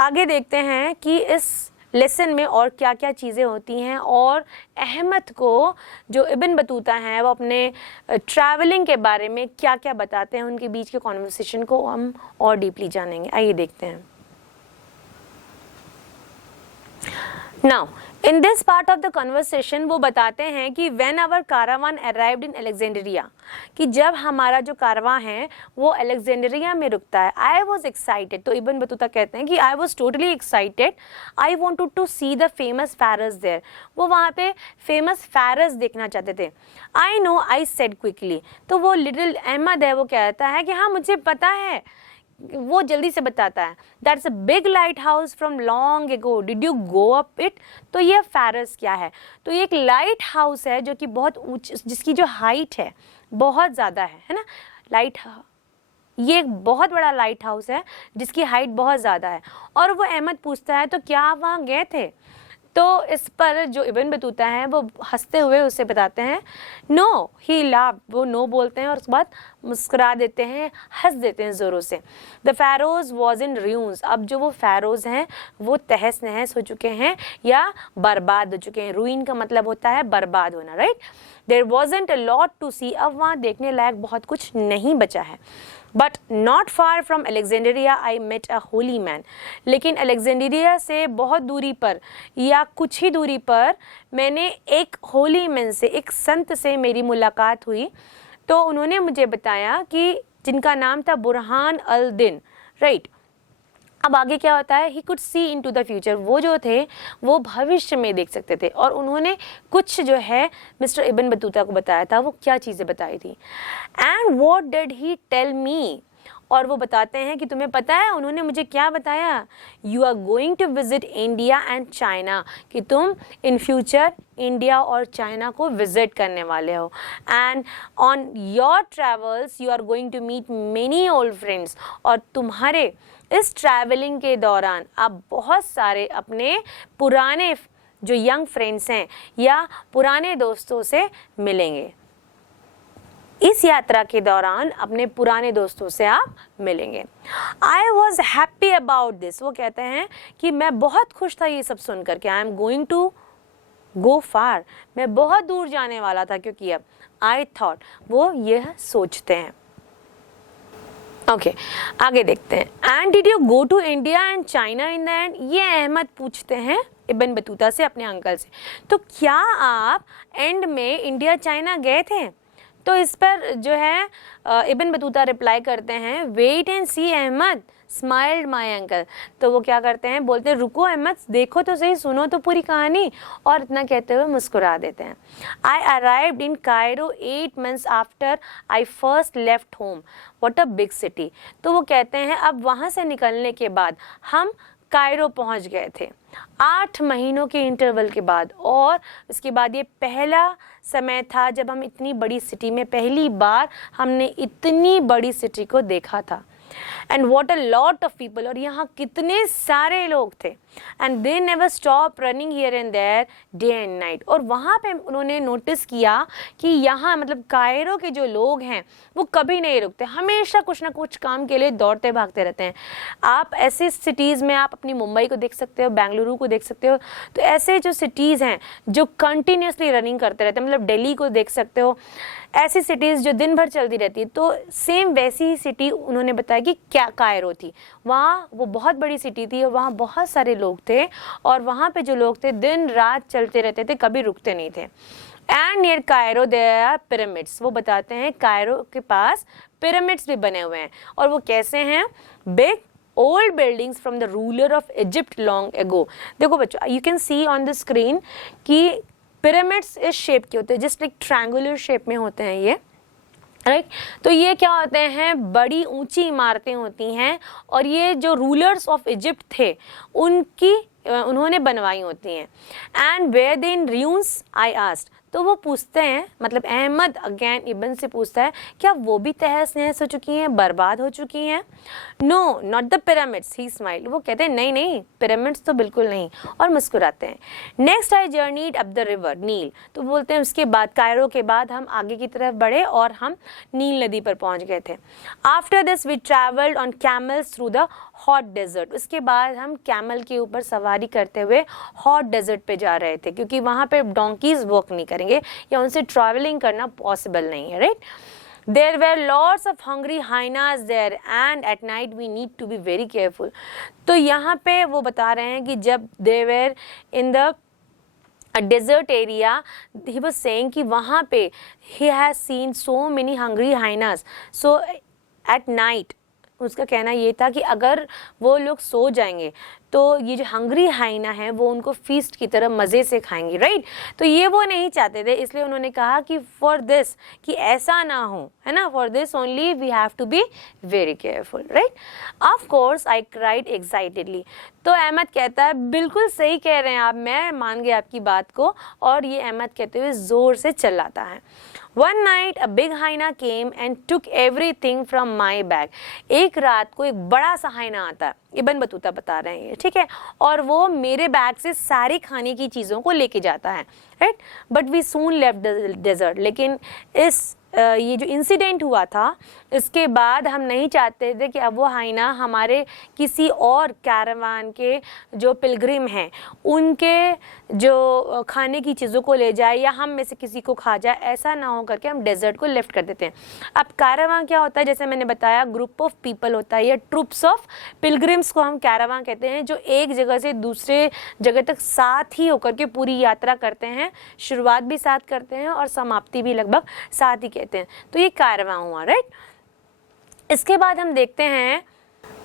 आगे देखते हैं कि इस लेसन में और क्या क्या चीज़ें होती हैं, और अहमद को जो इब्न बतूता हैं वो अपने ट्रैवलिंग के बारे में क्या क्या बताते हैं, उनके बीच के कॉन्वर्सेशन को हम और डीपली जानेंगे। आइए देखते हैं। Now in this part of the conversation वो बताते हैं कि when our caravan arrived in Alexandria, कि जब हमारा जो कारवां है वो अलेक्जेंड्रिया में रुकता है। आई वॉज एक्साइटेड, तो इब्न बतूता कहते हैं कि I was totally excited, I wanted to see the famous Pharos there, वो वहाँ पे फेमस फैरस देखना चाहते थे। I know, I said quickly, तो वो लिटिल अहमद है वो कहता है कि हाँ मुझे पता है, वो जल्दी से बताता है। That's a big light house from long ago, did you go up it, तो ये फैरस क्या है, तो ये एक लाइट हाउस है जो कि बहुत ऊंच, जिसकी जो हाइट है बहुत ज़्यादा है ना, ये एक बहुत बड़ा लाइट हाउस है जिसकी हाइट बहुत ज़्यादा है। और वो अहमद पूछता है तो क्या आप वहाँ गए थे, तो इस पर जो इब्न बतूता है वो हंसते हुए उसे बताते हैं नो, ही लाफ, वो नो बोलते हैं और उसके बाद मुस्कुरा देते हैं, हंस देते हैं ज़ोरों से। The Pharaoh's was in ruins, अब जो वो फैरोज हैं वो तहस नहस हो चुके हैं या बर्बाद हो चुके हैं। रूइन का मतलब होता है बर्बाद होना, right. There wasn't a lot to see, अब वहाँ देखने लायक बहुत कुछ नहीं बचा है। But not far from Alexandria I met a holy man, लेकिन अलेक्जेंड्रिया से बहुत दूरी पर या कुछ ही दूरी पर मैंने एक होली मैन से, एक संत से मेरी मुलाकात हुई। तो उन्होंने मुझे बताया कि जिनका नाम था बुरहान अल दिन, राइट। अब आगे क्या होता है, he could see into the future, वो जो थे वो भविष्य में देख सकते थे, और उन्होंने कुछ जो है मिस्टर इब्न बतूता को बताया था। वो क्या चीज़ें बताई थी, and what did he tell me, और वो बताते हैं कि तुम्हें पता है उन्होंने मुझे क्या बताया, you are going to visit India and China, कि तुम इन फ्यूचर इंडिया और चाइना को विजिट करने वाले हो। And on your travels you are going to meet many old friends, और तुम्हारे इस ट्रैवलिंग के दौरान आप बहुत सारे अपने पुराने जो यंग फ्रेंड्स हैं या पुराने दोस्तों से मिलेंगे। इस यात्रा के दौरान अपने पुराने दोस्तों से आप मिलेंगे। I was happy about this, वो कहते हैं कि मैं बहुत खुश था ये सब सुनकर के। I am going to go far, मैं बहुत दूर जाने वाला था, क्योंकि अब आई थॉट, वो यह सोचते हैं। ओके, आगे देखते हैं। And did you go to India and China in the end, ये अहमद पूछते हैं इब्न बतूता से, अपने अंकल से, तो क्या आप एंड में इंडिया चाइना गए थे। तो इस पर जो है इब्न बतूता रिप्लाई करते हैं, wait and see Ahmad smiled my uncle, तो वो क्या करते हैं, बोलते हैं रुको अहमद, देखो तो सही, सुनो तो पूरी कहानी, और इतना कहते हुए मुस्कुरा देते हैं। आई arrived in Cairo 8 months after I first left home, what a big city, तो वो कहते हैं अब वहाँ से निकलने के बाद हम कायरो पहुँच गए थे 8 महीनों के इंटरवल के बाद, और इसके बाद ये पहला समय था जब हम इतनी बड़ी सिटी में, पहली बार हमने इतनी बड़ी सिटी को देखा था। And what a lot of people, और यहाँ कितने सारे लोग थे। And they never stop running here and their day and night, और वहाँ पे उन्होंने नोटिस किया कि यहाँ मतलब कायरो के जो लोग हैं वो कभी नहीं रुकते, हमेशा कुछ ना कुछ काम के लिए दौड़ते भागते रहते हैं। आप ऐसे सिटीज़ में आप अपनी मुंबई को देख सकते हो, बेंगलुरु को देख सकते हो, तो ऐसे जो सिटीज़ हैं जो कंटिन्यूसली रनिंग करते रहते हैं, मतलब दिल्ली को देख सकते हो, ऐसी सिटीज़ जो दिन भर चलती रहती है। तो सेम वैसी ही सिटी उन्होंने बताया कि क्या कायरो थी, वहाँ वो बहुत बड़ी सिटी थी और वहाँ बहुत सारे लोग थे, और वहाँ पे जो लोग थे दिन रात चलते रहते थे, कभी रुकते नहीं थे। And near Cairo there are pyramids, वो बताते हैं कायरो के पास पिरामिड्स भी बने हुए हैं, और वो कैसे हैं, big old buildings from the ruler of Egypt long ago. देखो बच्चों, you can see on the screen कि पिरामिड्स इस शेप के होते हैं, जस्ट लाइक ट्रायंगुलर शेप में होते हैं ये, राइट। तो ये क्या होते हैं, बड़ी ऊंची इमारतें होती हैं, और ये जो रूलर्स ऑफ इजिप्ट थे उन्होंने बनवाई होती हैं। And were they in ruins I asked, तो वो पूछते हैं, मतलब अहमद अगेन इब्न से पूछता है, क्या वो भी तहस नहस हो चुकी हैं, बर्बाद हो चुकी हैं। No not the pyramids, he smiled, वो कहते हैं नहीं नहीं पिरामिड्स तो बिल्कुल नहीं, और मुस्कुराते हैं। Next I journeyed up the river Nile, तो बोलते हैं उसके बाद कायरो के बाद हम आगे की तरफ बढ़े और हम नील नदी पर पहुंच गए थे। After this we travelled on camels through the hot desert. उसके बाद हम कैमल के ऊपर सवारी करते हुए हॉट डेजर्ट पे जा रहे थे, क्योंकि वहाँ पे डोंकीज वर्क नहीं करेंगे या उनसे ट्रैवलिंग करना पॉसिबल नहीं है, right. There were lots of hungry hyenas there and at night we need to be very careful। तो यहाँ पे वो बता रहे हैं कि जब they were in the a desert area, he was saying कि वहाँ पे he has seen so many hungry hyenas, so at night उसका कहना ये था कि अगर वो लोग सो जाएंगे तो ये जो हंग्री हाइना है वो उनको फीस्ट की तरह मज़े से खाएंगी, राइट। तो ये वो नहीं चाहते थे, इसलिए उन्होंने कहा कि फॉर दिस, कि ऐसा ना हो, है ना, for this only we have to be very careful, right. Of course I cried excitedly. तो अहमद कहता है बिल्कुल सही कह रहे हैं आप, मैं मान गया आपकी बात को, और ये अहमद कहते हुए ज़ोर से चिल्लाता है। One night a big hyena came and took everything from my bag। एक रात को एक बड़ा सा हाइना आता है, इब्न बतूता बता रहे हैं ये, ठीक है, और वो मेरे बैग से सारी खाने की चीज़ों को लेके जाता है, right. But we soon left desert. लेकिन इस ये जो इंसिडेंट हुआ था इसके बाद हम नहीं चाहते थे कि अब वो हाइना हमारे किसी और कैरावान के जो पिलग्रिम हैं उनके जो खाने की चीज़ों को ले जाए या हम में से किसी को खा जाए, ऐसा ना हो करके हम डेजर्ट को लेफ्ट कर देते हैं। अब कैरावान क्या होता है, जैसे मैंने बताया, ग्रुप ऑफ पीपल होता है या ट्रुप्स ऑफ पिलग्रिम्स को हम कैरावान कहते हैं, जो एक जगह से दूसरे जगह तक साथ ही होकर के पूरी यात्रा करते हैं, शुरुआत भी साथ करते हैं और समाप्ति भी लगभग साथ ही कहते हैं। तो ये कैरावान हुआ, राइट। इसके बाद हम देखते हैं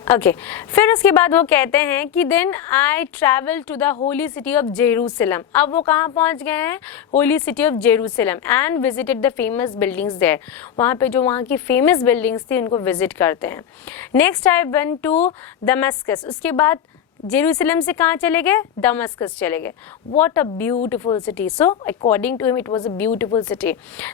फिर उसके बाद वो कहते हैं कि then I travel to the holy city of Jerusalem. अब वो कहाँ पहुँच गए हैं, holy city of Jerusalem, and visited the famous buildings there. वहाँ पे जो वहाँ की फेमस बिल्डिंग्स थी उनको विजिट करते हैं। Next I went to Damascus. उसके बाद जेरूसलम से कहाँ चले गए, दमस्कस चले गए। What a beautiful city. So according to him it was a beautiful city.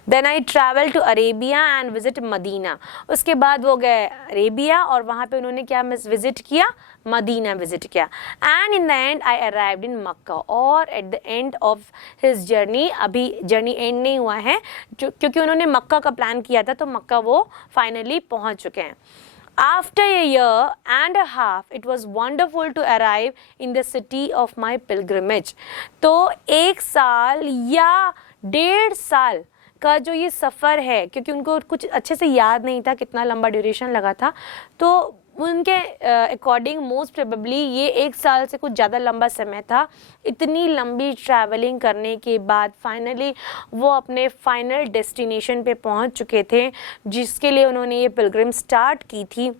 Then I travel to Arabia and visit Medina. उसके बाद वो गए अरेबिया और वहाँ पे उन्होंने क्या विजिट किया, मदीना विजिट किया। And in the end I arrived in Mecca. और at the end of his journey, अभी जर्नी एंड नहीं हुआ है क्योंकि उन्होंने मक्का का प्लान किया था, तो मक्का वो फाइनली पहुँच चुके हैं। After a year and a half, it was wonderful to arrive in the city of my pilgrimage। तो 1 साल या 1.5 साल का जो ये सफ़र है, क्योंकि उनको कुछ अच्छे से याद नहीं था कितना लंबा ड्यूरेशन लगा था, तो उनके अकॉर्डिंग मोस्ट प्रोबेबली ये 1 साल से कुछ ज़्यादा लंबा समय था। इतनी लंबी ट्रैवलिंग करने के बाद फाइनली वो अपने फाइनल डेस्टिनेशन पे पहुंच चुके थे, जिसके लिए उन्होंने ये पिलग्रिम स्टार्ट की थी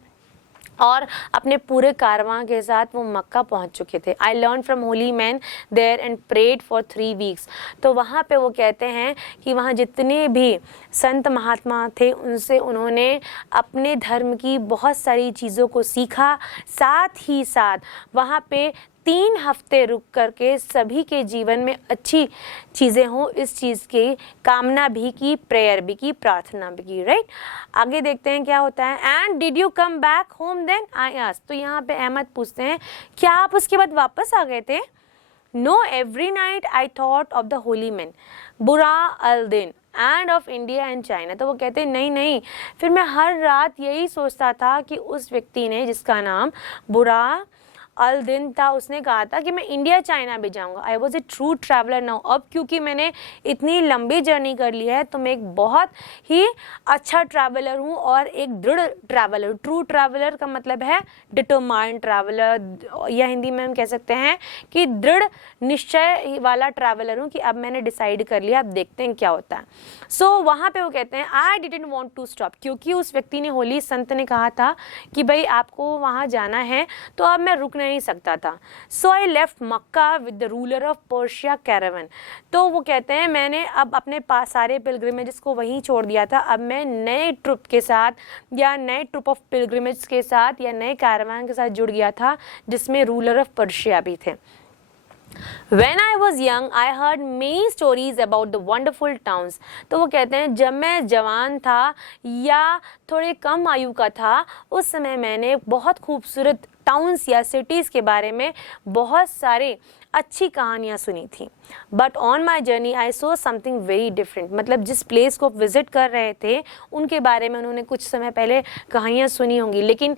और अपने पूरे कारवां के साथ वो मक्का पहुंच चुके थे। I learn from holy man there and prayed for 3 weeks. तो वहाँ पे वो कहते हैं कि वहाँ जितने भी संत महात्मा थे उनसे उन्होंने अपने धर्म की बहुत सारी चीज़ों को सीखा, साथ ही साथ वहाँ पे 3 हफ्ते रुक करके सभी के जीवन में अच्छी चीज़ें हों इस चीज़ की कामना भी की, प्रेयर भी की, प्रार्थना भी की, राइट। आगे देखते हैं क्या होता है। And did you come back home then I asked. तो यहाँ पे अहमद पूछते हैं क्या आप उसके बाद वापस आ गए थे। No, every night I thought of the holy man Burhan al Din and of India and China. तो वो कहते हैं नहीं, फिर मैं हर रात यही सोचता था कि उस व्यक्ति ने जिसका नाम बुरा अल दिन था, उसने कहा था कि मैं इंडिया चाइना भी जाऊंगा। I was a true traveller now. अब क्योंकि मैंने इतनी लंबी जर्नी कर ली है तो मैं एक बहुत ही अच्छा ट्रैवलर हूँ और एक दृढ़ ट्रैवलर। ट्रू ट्रैवलर का मतलब है डिटरमाइंड ट्रैवलर, या हिंदी में हम कह सकते हैं कि दृढ़ निश्चय वाला ट्रैवलर हूँ कि अब मैंने डिसाइड कर लिया, अब देखते हैं क्या होता है। सो वहाँ पे वो कहते हैं I didn't want to stop, क्योंकि उस व्यक्ति ने, होली संत ने कहा था कि भाई आपको वहाँ जाना है, तो अब मैं रुक नहीं सकता था। So I left Mecca with the ruler of Persia caravan. तो वो कहते हैं मैंने अब अपने पास सारे पिलग्रिमेज को वहीं छोड़ दिया था। अब मैं नए ट्रुप के साथ या नए ट्रुप ऑफ पिलग्रिमेज के साथ या नए कैरावन के साथ जुड़ गया था जिसमें रूलर ऑफ पर्शिया भी थे। When I was young, I heard many stories about the wonderful towns। तो वो कहते हैं जब मैं जवान था या थोड़े कम आयु का था उस समय मैंने बहुत खूबसूरत टाउन्स या सिटीज़ के बारे में बहुत सारे अच्छी कहानियाँ सुनी थी। But on my journey I so something very different. मतलब जिस प्लेस को विजिट कर रहे थे उनके बारे में उन्होंने कुछ समय पहले कहानियाँ सुनी होंगी, लेकिन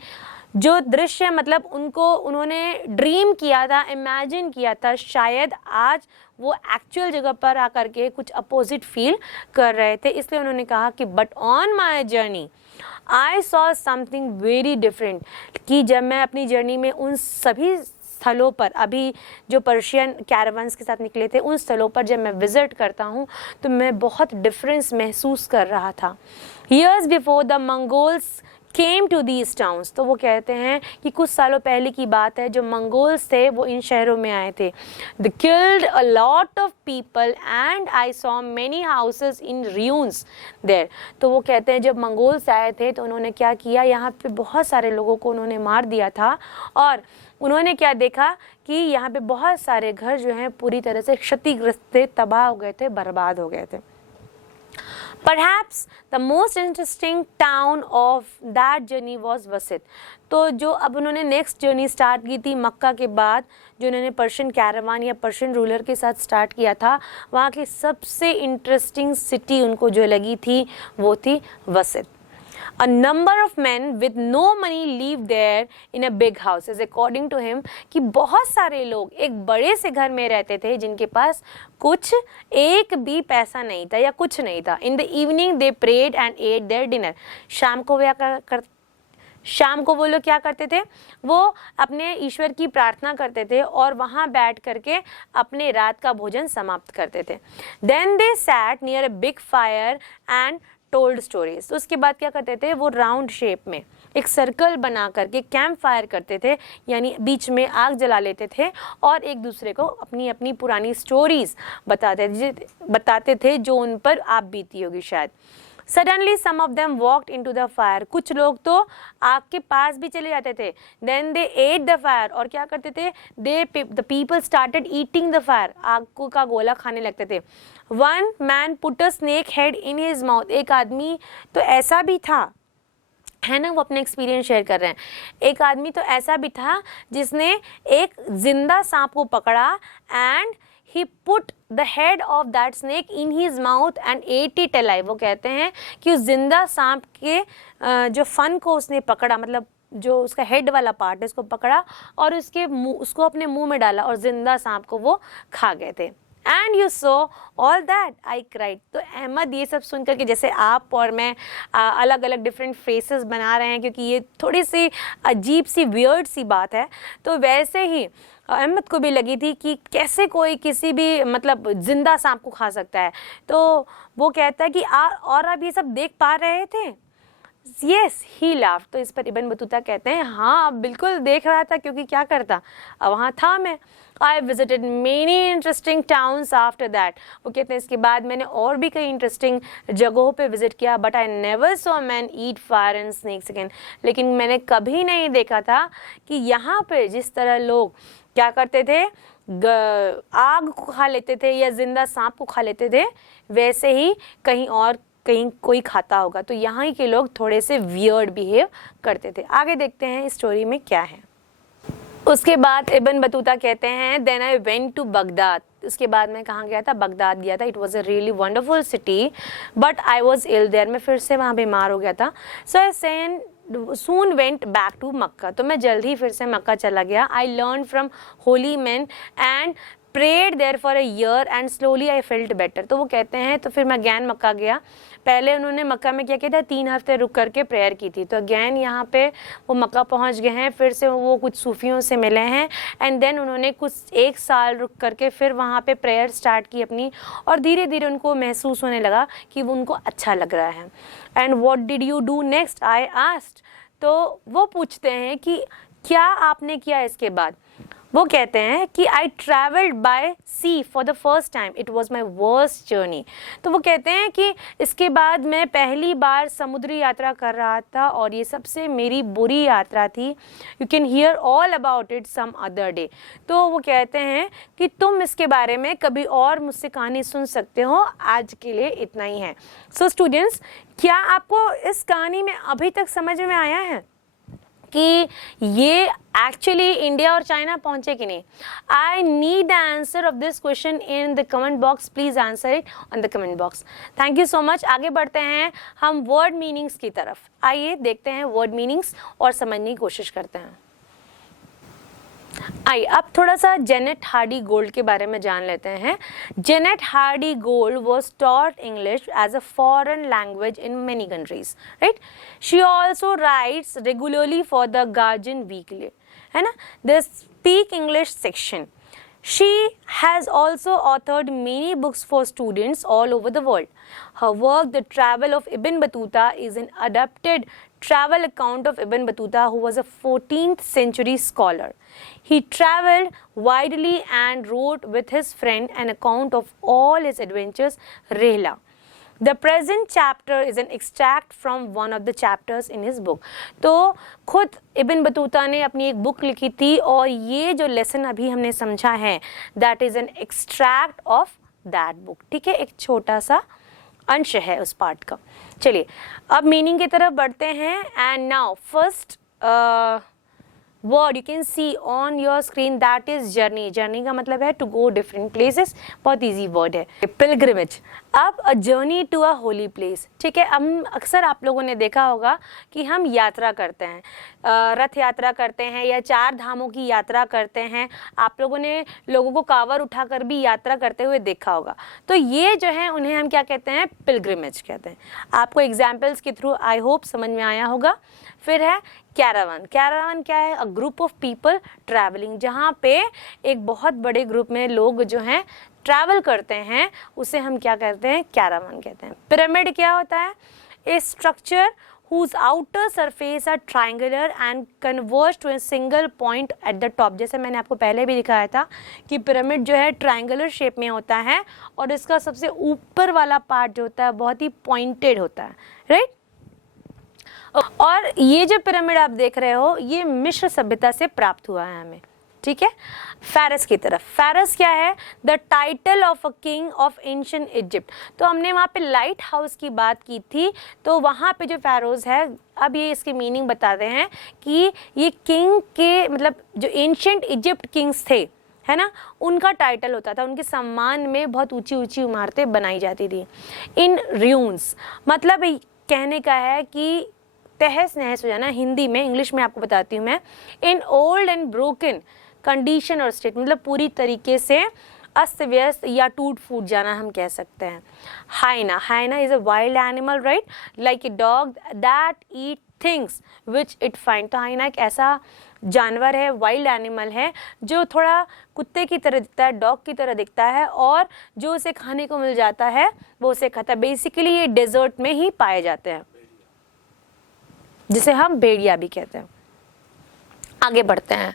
जो दृश्य मतलब उन्होंने ड्रीम किया था, इमेजिन किया था, शायद आज वो एक्चुअल जगह पर आकर के कुछ अपोजिट फील कर रहे थे। इसलिए उन्होंने कहा कि but on my journey I saw something very different, कि जब मैं अपनी जर्नी में उन सभी स्थलों पर, अभी जो पर्शियन कैरावंस के साथ निकले थे उन स्थलों पर जब मैं विजिट करता हूँ तो मैं बहुत डिफरेंस महसूस कर रहा था। Years before the Mongols came to these towns, तो वो कहते हैं कि कुछ सालों पहले की बात है, जो मंगोल्स थे वो इन शहरों में आए थे। They killed a lot of people and I saw many houses in ruins there। तो वो कहते हैं जब मंगोल्स आए थे तो उन्होंने क्या किया, यहाँ पे बहुत सारे लोगों को उन्होंने मार दिया था और उन्होंने क्या देखा कि यहाँ पे बहुत सारे घर जो हैं पूरी तरह से क्षतिग्रस्त थे, तबाह हो गए थे, बर्बाद हो गए थे। Perhaps the most interesting town of that journey was Wasit। तो जो अब उन्होंने नेक्स्ट जर्नी स्टार्ट की थी मक्का के बाद, जो उन्होंने पर्शियन कैरावान या पर्शियन रूलर के साथ स्टार्ट किया था, वहाँ की सबसे इंटरेस्टिंग सिटी उनको जो लगी थी वो थी वसित। A number of men with no money live there in a big houses, according to him, कि बहुत सारे लोग एक बड़े से घर में रहते थे जिनके पास कुछ एक भी पैसा नहीं था या कुछ नहीं था। In the evening they prayed and ate their dinner। शाम को वो लोग क्या करते थे, वो अपने ईश्वर की प्रार्थना करते थे और वहाँ बैठ करके अपने रात का भोजन समाप्त करते थे। Then they sat near a big fire and told stories. तो उसके बाद क्या करते थे, वो राउंड शेप में एक सर्कल बना करके कैंप फायर करते थे, यानी बीच में आग जला लेते थे और एक दूसरे को अपनी अपनी पुरानी स्टोरीज बताते थे जो उन पर आप बीती होगी शायद। Suddenly some of them walked into the fire। कुछ लोग तो आग के पास भी चले जाते थे। Then they ate the fire। और क्या करते थे, the people started eating the fire। आग का गोला खाने लगते थे। One man put a snake head in his mouth। एक आदमी तो ऐसा भी था, है ना, वो अपने एक्सपीरियंस शेयर कर रहे हैं। एक आदमी तो ऐसा भी था जिसने एक जिंदा सांप को पकड़ा and he put the head of that snake in his mouth and ate it alive। वो कहते हैं कि उस जिंदा सांप के जो फन को उसने पकड़ा, मतलब जो उसका हेड वाला पार्ट है उसको पकड़ा और उसको अपने मुंह में डाला और जिंदा सांप को वो खा गए थे। And you saw all that, I cried। तो अहमद ये सब सुनकर के, जैसे आप और मैं अलग अलग डिफरेंट फेसेस बना रहे हैं क्योंकि ये थोड़ी सी अजीब सी वियर्ड सी बात है, तो वैसे ही अहमद को भी लगी थी कि कैसे कोई किसी भी मतलब जिंदा सांप को खा सकता है। तो वो कहता है कि और आप ये सब देख पा रहे थे। Yes, he laughed। तो इस पर इब्न बतूता कहते हैं हाँ बिल्कुल देख रहा था, क्योंकि क्या करता, वहाँ था मैं। I visited many interesting towns after that। वो कहते हैं इसके बाद मैंने और भी कई इंटरेस्टिंग जगहों पे विजिट किया, but I never saw men eat fire and snakes again। लेकिन मैंने कभी नहीं देखा था कि यहाँ पे जिस तरह लोग क्या करते थे, आग को खा लेते थे या जिंदा सांप को खा लेते थे, वैसे ही कहीं कोई खाता होगा। तो यहाँ के लोग थोड़े से वियर्ड बिहेव करते थे। आगे देखते हैं इस स्टोरी में क्या है। उसके बाद इब्न बतूता कहते हैं then I went to Baghdad. उसके बाद मैं कहाँ गया था, बगदाद गया था। It was a really wonderful city but I was ill there. मैं फिर से वहाँ बीमार हो गया था। So I soon went back to मक्का। तो मैं जल्द ही फिर से मक्का चला गया। I learned from holy men and prayed there for a year and slowly I felt better। तो वो कहते हैं तो फिर मैं अगैन मक्का गया। पहले उन्होंने मक्का में क्या किया था, 3 हफ्ते रुक करके प्रेयर की थी। तो अगैन यहाँ पे वो मक्का पहुँच गए हैं, फिर से वो कुछ सूफियों से मिले हैं एंड देन उन्होंने कुछ 1 साल रुक करके फिर वहाँ पे प्रेयर स्टार्ट की अपनी, और धीरे धीरे उनको महसूस होने लगा कि वो उनको अच्छा लग रहा है। And what did you do next, I asked. तो वो पूछते हैं कि क्या आपने किया इसके बाद। वो कहते हैं कि I travelled by sea for the first time, it was my worst journey. तो वो कहते हैं कि इसके बाद मैं पहली बार समुद्री यात्रा कर रहा था और ये सबसे मेरी बुरी यात्रा थी। You can hear all about it some other day. तो वो कहते हैं कि तुम इसके बारे में कभी और मुझसे कहानी सुन सकते हो, आज के लिए इतना ही है। सो स्टूडेंट्स, क्या आपको इस कहानी में अभी तक समझ में आया है कि ये एक्चुअली इंडिया और चाइना पहुंचे कि नहीं. I need the answer of this question in the comment box. Please answer it on the comment box. Thank you so much. आगे बढ़ते हैं हम वर्ड मीनिंग्स की तरफ. आइए देखते हैं वर्ड मीनिंग्स और समझने की कोशिश करते हैं. आइए अब थोड़ा सा जेनेट हार्डी गोल्ड के बारे में जान लेते हैं. Janet Hardy gold was taught English as a foreign language in many countries, right? She also writes regularly for the Guardian Weekly, है ना, the Speak English section. She has also authored many books for students all over the world. Her work, The Travel of Ibn Battuta, is an adapted travel account of Ibn Battuta, who was a 14th century scholar. He traveled widely and wrote with his friend an account of all his adventures, Rihla. The present chapter is an extract from one of the chapters in his book. तो खुद इब्न Battuta ने अपनी एक book लिखी थी और ये जो लेसन अभी हमने समझा है that is an extract of that book. ठीक है, एक छोटा सा अंश है उस पार्ट का. चलिए अब मीनिंग की तरफ बढ़ते हैं. And now first word you can see on your screen, that is journey. journey का मतलब है to go different places. बहुत easy word है. pilgrimage. अब a journey to a holy place. ठीक है, हम अक्सर आप लोगों ने देखा होगा कि हम यात्रा करते हैं, रथ यात्रा करते हैं या 4 धामों की यात्रा करते हैं. आप लोगों ने लोगों को कांवर उठाकर भी यात्रा करते हुए देखा होगा. तो ये जो है उन्हें हम क्या कहते हैं, पिलग्रिमेज कहते हैं. आपको एग्जाम्पल्स के थ्रू आई होप समझ में आया होगा. फिर है कैरावन. कैरावन क्या है, a group of people travelling, जहाँ पे एक बहुत बड़े ग्रुप में लोग जो हैं ट्रैवल करते हैं, उसे हम क्या कहते हैं, कैरावन कहते हैं. पिरामिड क्या होता है, ए structure whose outer surface are triangular and converge to a single point at the top. जैसे मैंने आपको पहले भी दिखाया था कि पिरामिड जो है ट्रायंगुलर शेप में होता है और इसका सबसे ऊपर वाला पार्ट जो होता है बहुत ही पॉइंटेड होता है, राइट. और ये जो पिरामिड आप देख रहे हो ये मिस्र सभ्यता से प्राप्त हुआ है हमें. ठीक है, फेरस की तरफ. फेरस क्या है, the title of a king of ancient Egypt. तो हमने वहाँ पे लाइट हाउस की बात की थी. तो वहाँ पे जो फेरोज है, अब ये इसकी मीनिंग बताते हैं कि ये किंग के मतलब जो एंशिएंट इजिप्ट किंग्स थे, है ना, उनका टाइटल होता था. उनके सम्मान में बहुत ऊंची ऊंची इमारतें बनाई जाती थी. इन र्यून्स मतलब कहने का है कि तहस नहस हो जाना. हिंदी में, इंग्लिश में आपको बताती हूँ मैं. In old and broken condition और स्टेट मतलब पूरी तरीके से अस्त व्यस्त या टूट फूट जाना हम कह सकते हैं. Hyena. Hyena is a wild animal, right, like a dog that eat things which it find. तो हाइना एक ऐसा जानवर है, वाइल्ड एनिमल है, जो थोड़ा कुत्ते की तरह दिखता है, डॉग की तरह दिखता है, और जो उसे खाने को मिल जाता है वो उसे खाता है. बेसिकली ये डेजर्ट में ही पाए जाते हैं, जिसे हम भेड़िया भी कहते हैं. आगे बढ़ते हैं.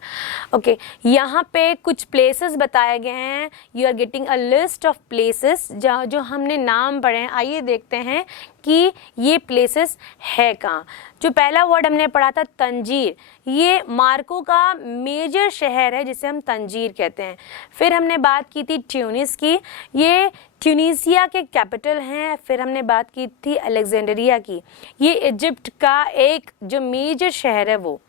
ओके, यहाँ पे कुछ प्लेसेस बताए गए हैं. You are getting a list of places जो हमने नाम पढ़े हैं. आइए देखते हैं कि ये प्लेसेस है कहाँ. जो पहला वर्ड हमने पढ़ा था तंजीर, ये मार्को का मेजर शहर है जिसे हम तंजीर कहते हैं. फिर हमने बात की थी ट्यूनिस की, ये ट्यूनीसिया के कैपिटल हैं. फिर हमने बात की थी अलेक्जेंड्रिया की, ये इजिप्ट का एक जो मेजर शहर है वो.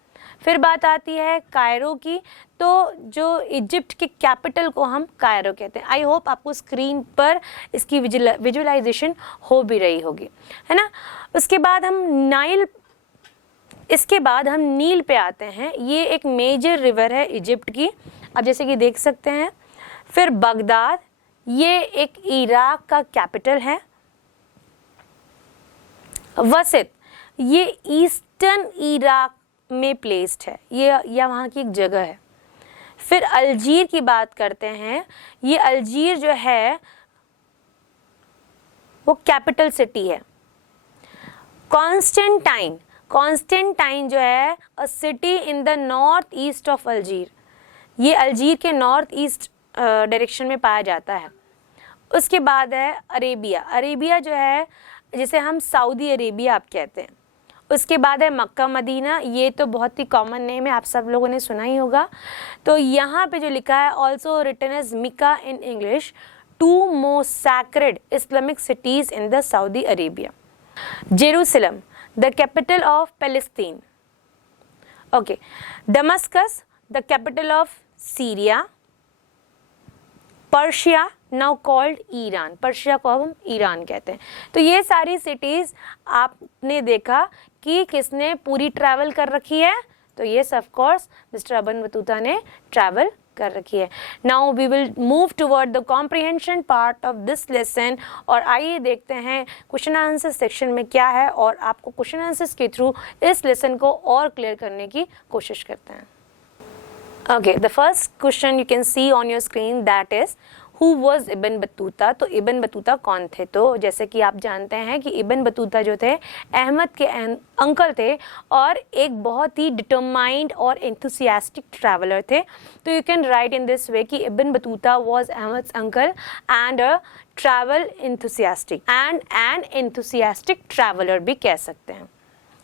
फिर बात आती है कायरो की, तो जो इजिप्ट के कैपिटल को हम कायरो कहते हैं. आई होप आपको स्क्रीन पर इसकी विजुअलाइजेशन हो भी रही होगी, है ना. उसके बाद हम नील पे आते हैं. ये एक मेजर रिवर है इजिप्ट की, अब जैसे कि देख सकते हैं. फिर बगदाद, ये एक इराक का कैपिटल है. वसित, ये ईस्टर्न इराक में प्लेस्ड है, ये वहाँ की एक जगह है. फिर अल्जीर की बात करते हैं. ये अल्जीर जो है वो कैपिटल सिटी है. कॉन्स्टेंटाइन जो है a city in the north east of Algiers, ये अल्जीर के नॉर्थ ईस्ट डायरेक्शन में पाया जाता है. उसके बाद है अरेबिया जो है जिसे हम सऊदी अरेबिया आप कहते हैं. उसके बाद है मक्का मदीना, ये तो बहुत ही कॉमन नेम है, आप सब लोगों ने सुना ही होगा. तो यहाँ पे जो लिखा है also written as Mecca in English, 2 most sacred Islamic cities in the Saudi Arabia. Jerusalem, the capital of Palestine. Okay, Damascus the capital of Syria, Persia now called Iran, Persia को हम ईरान कहते हैं। तो ये सारी cities आपने देखा कि किसने पूरी ट्रैवल कर रखी है, तो ये of course mister Ibn Battuta ने ट्रैवल कर रखी है। Now we will move toward the comprehension part of this lesson, और आइए देखते हैं क्वेश्चन आंसर सेक्शन में क्या है, और आपको क्वेश्चन आंसर्स के थ्रू इस लेसन को और क्लियर करने की कोशिश करते हैं। Okay, the first question you can see on your screen, that is who was ibn Battuta. तो इब्न बतूता कौन थे? तो जैसे कि आप जानते हैं कि इब्न बतूता जो थे अहमद के अंकल थे और एक बहुत ही डिटरमाइंड और एंथुसियास्टिक ट्रैवलर थे। तो you can write in this way कि Ibn Battuta was Ahmad's uncle and a travel enthusiastic and an enthusiastic traveller भी कह सकते हैं,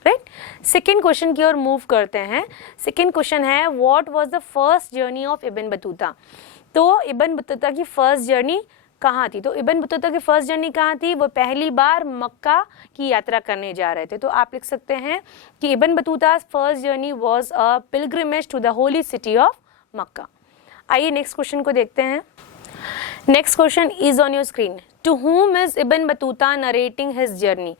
राइट। सेकेंड क्वेश्चन की ओर मूव करते हैं। सेकेंड क्वेश्चन है what was the first journey of ibn Battuta. तो इब्न बतूता की फर्स्ट जर्नी कहाँ थी? तो इब्न बतूता की फर्स्ट जर्नी कहाँ थी? वो पहली बार मक्का की यात्रा करने जा रहे थे। तो आप लिख सकते हैं कि Ibn Battuta first journey was a pilgrimage to the holy city of Mecca. आइए नेक्स्ट क्वेश्चन को देखते हैं। Next question is on your screen, to whom is Ibn Battuta narrating his journey.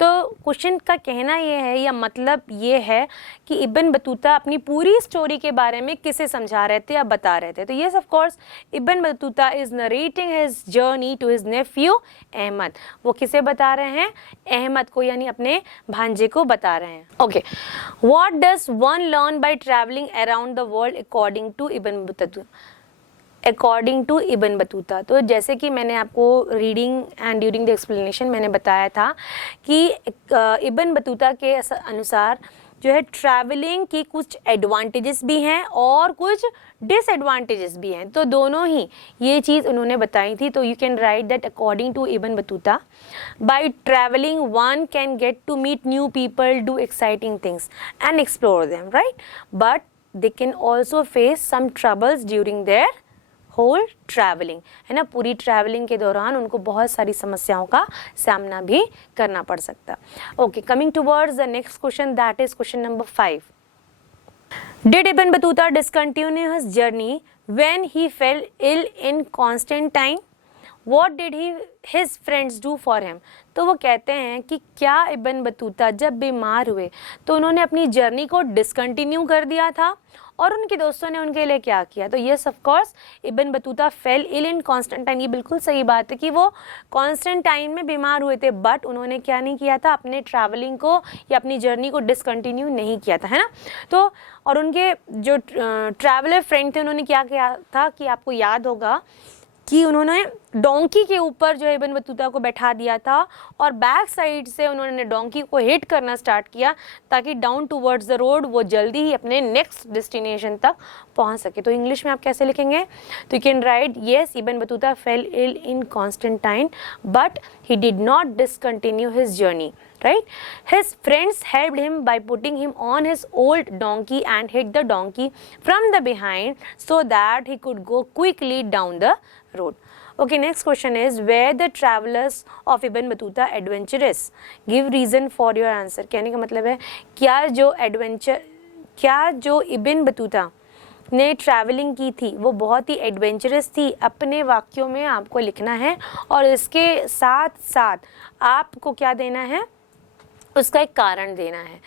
तो क्वेश्चन का कहना ये है या मतलब ये है कि इब्न बतूता अपनी पूरी स्टोरी के बारे में किसे समझा रहे थे या बता रहे थे। तो yes of course Ibn Battuta is narrating his journey to his nephew Ahmad. वो किसे बता रहे हैं? अहमद को, यानी अपने भांजे को बता रहे हैं। Okay, what does one learn by travelling around the world according to Ibn Battuta? According to Ibn Battuta, तो जैसे कि मैंने आपको reading and during the explanation मैंने बताया था कि इब्न बतूता के अनुसार जो है ट्रैवलिंग की कुछ एडवांटेजेस भी हैं और कुछ डिसएडवांटेजेस भी हैं। तो दोनों ही ये चीज़ उन्होंने बताई थी। तो you can write that according to Ibn Battuta, by travelling one can get to meet new people, do exciting things and explore them, right, but they can also face some troubles during their whole travelling, है ना। पूरी travelling के दौरान उनको बहुत सारी समस्याओं का सामना भी करना पड़ सकता। Okay, coming towards the next question, that is question number 5। Did Ibn Battuta discontinue his journey when he fell ill in Constantine? What did his friends do for him? तो वो कहते हैं कि क्या इब्न बतूता जब बीमार हुए तो उन्होंने अपनी जर्नी को डिसकंटिन्यू कर दिया था, और उनके दोस्तों ने उनके लिए क्या किया? तो yes of course Ibn Battuta fell ill in Constantine. ये बिल्कुल सही बात है कि वो कॉन्स्टेंटाइन में बीमार हुए थे, बट उन्होंने क्या नहीं किया था? अपने ट्रैवलिंग को या अपनी जर्नी को डिसकंटिन्यू नहीं किया था, है ना। तो और उनके जो ट्रैवलर फ्रेंड थे उन्होंने क्या किया था कि आपको याद होगा कि उन्होंने डोंकी के ऊपर जो है इब्न बतूता को बैठा दिया था और बैक साइड से उन्होंने डोंकी को हिट करना स्टार्ट किया ताकि डाउन टूवर्ड्स द रोड वो जल्दी ही अपने नेक्स्ट डेस्टिनेशन तक पहुंच सके। तो इंग्लिश में आप कैसे लिखेंगे? तो you can write yes Ibn Battuta fell ill in Constantine but he did not discontinue his journey, right? His friends helped him by putting him on his old donkey and hit the donkey from the behind so that he could go quickly down the road. Okay, next question is where the travelers of Ibn Battuta adventurous? Give reason for your answer. कहने का मतलब है क्या जो इब्न Battuta ने travelling की थी वो बहुत ही एडवेंचरस थी, अपने वाक्यों में आपको लिखना है और इसके साथ साथ आपको क्या देना है? उसका एक कारण देना है।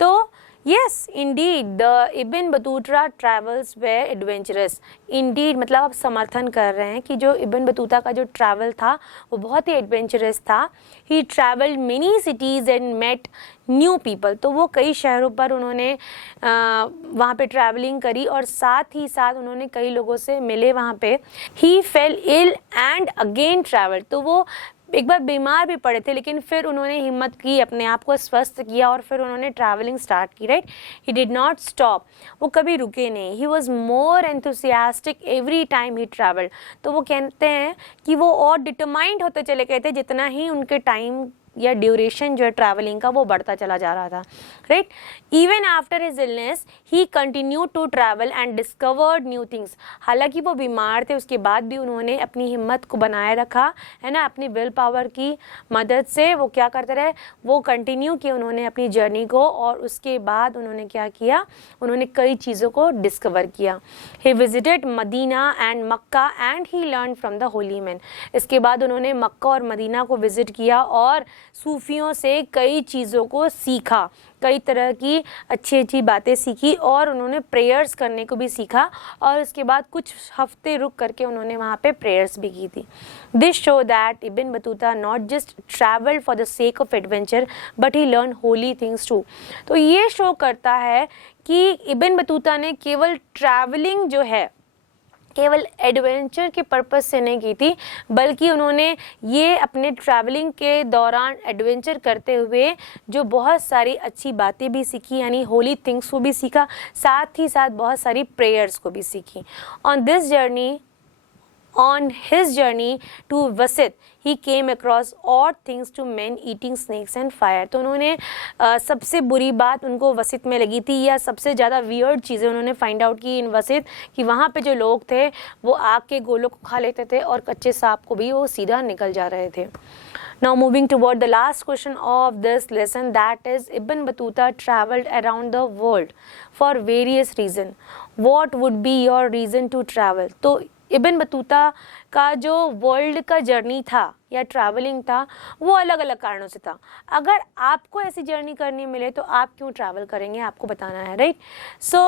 तो yes indeed the Ibn Battuta travels were adventurous. Indeed मतलब आप समर्थन कर रहे हैं कि जो इब्न बतूता का जो ट्रैवल था वो बहुत ही एडवेंचरस था। He travelled many cities and met new people. तो वो कई शहरों पर उन्होंने वहाँ पे ट्रैवलिंग करी और साथ ही साथ उन्होंने कई लोगों से मिले वहाँ पे। He fell ill and again travel. तो वो एक बार बीमार भी पड़े थे लेकिन फिर उन्होंने हिम्मत की, अपने आप को स्वस्थ किया और फिर उन्होंने ट्रैवलिंग स्टार्ट की, right. He did not stop, वो कभी रुके नहीं। He was more enthusiastic every time he travelled. तो वो कहते हैं कि वो और डिटरमाइंड होते चले गए थे जितना ही उनके टाइम या ड्यूरेशन जो है ट्रैवलिंग का वो बढ़ता चला जा रहा था, right. Even after his illness he continue to travel and discovered new things. हालांकि वो बीमार थे उसके बाद भी उन्होंने अपनी हिम्मत को बनाए रखा, है ना, अपनी विल पावर की मदद से वो क्या करते रहे, वो कंटिन्यू किया उन्होंने अपनी जर्नी को, और उसके बाद उन्होंने क्या किया, उन्होंने कई चीज़ों को डिस्कवर किया। He visited Medina and Mecca and he learn from the holy man. इसके बाद उन्होंने मक्का और मदीना को विजिट किया और सूफियों से कई चीज़ों को सीखा, कई तरह की अच्छी अच्छी बातें सीखी, और उन्होंने प्रेयर्स करने को भी सीखा, और उसके बाद कुछ हफ्ते रुक करके उन्होंने वहाँ पे प्रेयर्स भी की थी। This show that Ibn Battuta not just travelled for the sake of adventure but he learn holy things too. तो ये शो करता है कि इब्न बतूता ने केवल ट्रैवलिंग जो है केवल एडवेंचर के पर्पस से नहीं की थी, बल्कि उन्होंने ये अपने ट्रैवलिंग के दौरान एडवेंचर करते हुए जो बहुत सारी अच्छी बातें भी सीखी, यानी होली थिंग्स को भी सीखा, साथ ही साथ बहुत सारी प्रेयर्स को भी सीखी। On his journey to Wasit, he came across odd things to men eating snakes and fire। तो उन्होंने सबसे बुरी बात उनको वसित में लगी थी, या सबसे ज़्यादा वियर्ड चीज़ें उन्होंने फाइंड आउट की इन वसित, कि वहाँ पे जो लोग थे वो आग के गोलों को खा लेते थे और कच्चे सांप को भी वो सीधा निकल जा रहे थे। Now moving toward the last question of this lesson, that is Ibn Battuta traveled around the world for various reasons. What would be your reason to travel? तो इब्न बतूता का जो वर्ल्ड का जर्नी था या travelling था वो अलग अलग कारणों से था। अगर आपको ऐसी जर्नी करनी मिले तो आप क्यों ट्रैवल करेंगे, आपको बताना है, right. So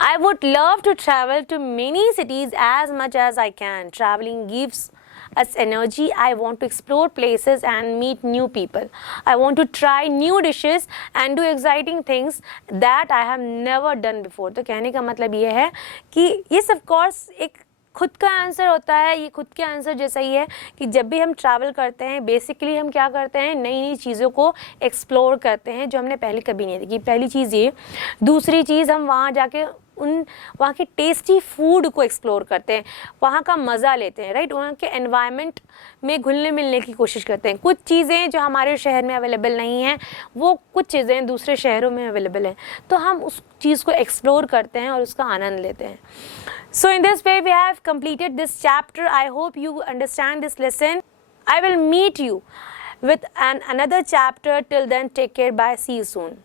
I would love to travel to many cities as much as I can. Traveling gives us energy. I want to explore places and meet new people. I want to try new dishes and do exciting things that I have never done before. तो कहने का मतलब ये है कि ये of course एक खुद का आंसर होता है, ये खुद के आंसर जैसा ही है कि जब भी हम ट्रैवल करते हैं बेसिकली हम क्या करते हैं, नई नई चीज़ों को एक्सप्लोर करते हैं जो हमने पहले कभी नहीं देखी। पहली चीज़ ये, दूसरी चीज़ हम वहाँ जाके वहाँ के टेस्टी फूड को एक्सप्लोर करते हैं, वहाँ का मज़ा लेते हैं, राइट। वहाँ के एनवायरनमेंट में घुलने मिलने की कोशिश करते हैं। कुछ चीज़ें जो हमारे शहर में अवेलेबल नहीं हैं वो कुछ चीज़ें दूसरे शहरों में अवेलेबल हैं, तो हम उस चीज़ को एक्सप्लोर करते हैं और उसका आनंद लेते हैं। So in this way we have completed this chapter. I hope you understand this lesson. I will meet you with another chapter. Till then, take care. Bye. See you soon.